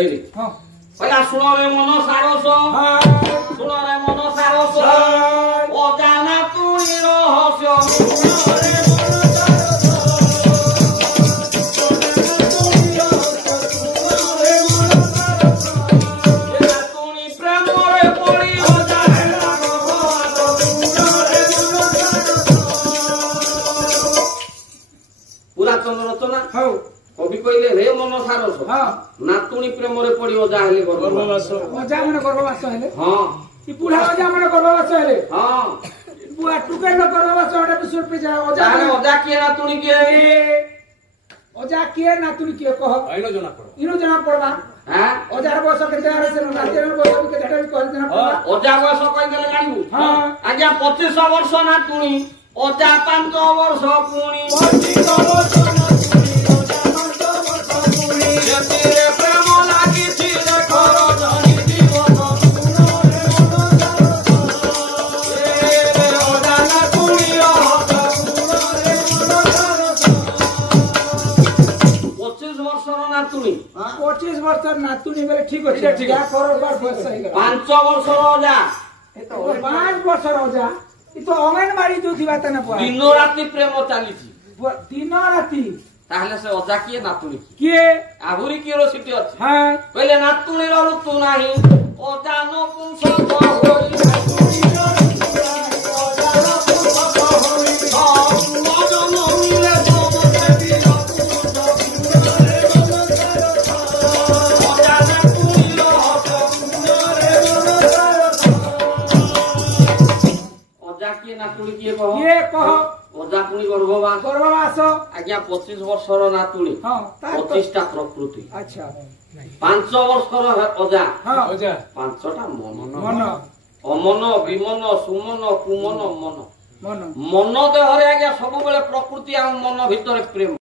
ଏଇରେ କହିଲା ଶୁଣ ରେ ମନ ସାରସ ଶୁଣ ରେ ମନ ସାରସ ଅଜାନା ତୁଣି ରହସ୍ୟ कवि कहले रे मन सारस नातुणी प्रेम रे पड़ी अजा हेले गर्भवास अजा मन गर्भवास हेले हां ई बुढ़ा अजा मन गर्भवास हेले हां बुआ टुके न गर्भवास ओडा विश्व पे जा अजा अजा के नातुणी के अजा के नातुणी के कह आइनो जना पड़बा हां अजा बस के देहार से नाते बस के देहार भी कह देना पड़बा अजा बस कहि देले जानू हां आज्ञा 25 वर्ष नातुणी अजा 5 वर्ष पुणी 25 वर्ष नातुणी बेले ठीक अछि ठीक है करो बार बस सही 5 वर्ष रोजा ए तो 5 वर्ष रोजा ई तो अंगनबाड़ी जोथिबा तने पुआ दिन राति प्रेम चाली छी दिन राति ताहले से अजा किए नातुणी किए आहुरी क्यूरियोसिटी अछि हां पहले नातुणी रो ऋतु नाही अजा नो पुंस को होई नातुणी रो अजा नो पुंस को होई हां अजा नो मिले तो देवी रो नातुणी किए कह अजा पुणी गर्भवास आज्ञा 25 वर्षर नातुणी 25 टा प्रकृति अच्छा 5 वर्षर अजा अजा 5टा मन मन अमन विमन सुमन कुमन मन मन मन देहरे आज्ञा सब बेले प्रकृति आ मन भितर प्रेम